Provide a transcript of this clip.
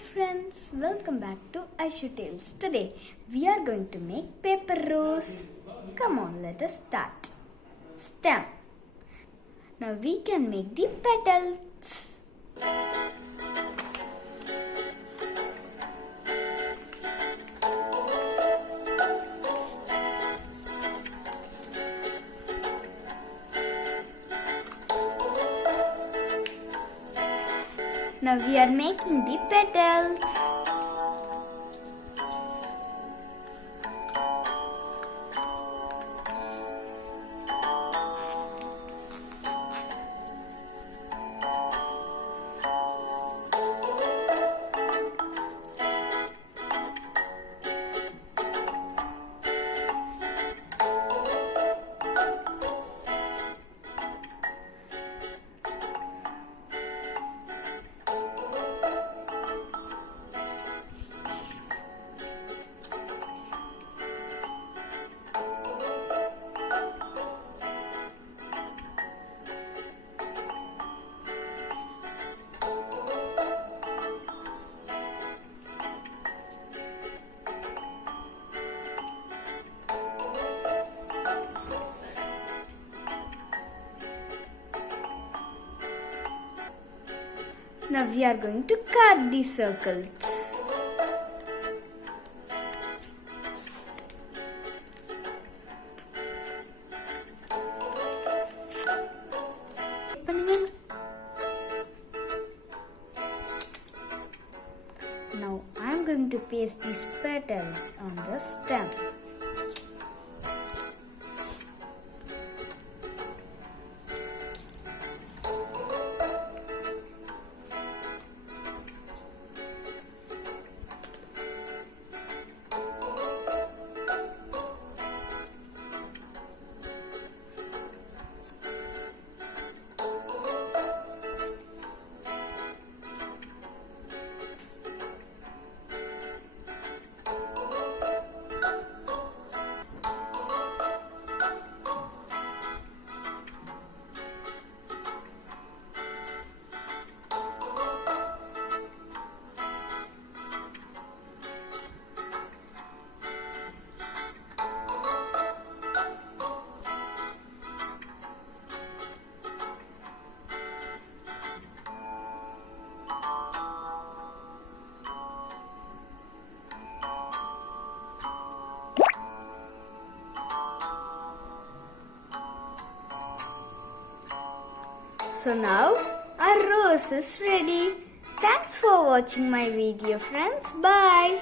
friends, welcome back to Aishu Tales. Today we are going to make paper rose. Come on, let us start. Stem. Now we can make the petals. Now we are making the petals. Now we are going to cut the circles. Now I am going to paste these petals on the stem. So now our rose is ready. Thanks for watching my video, friends. Bye.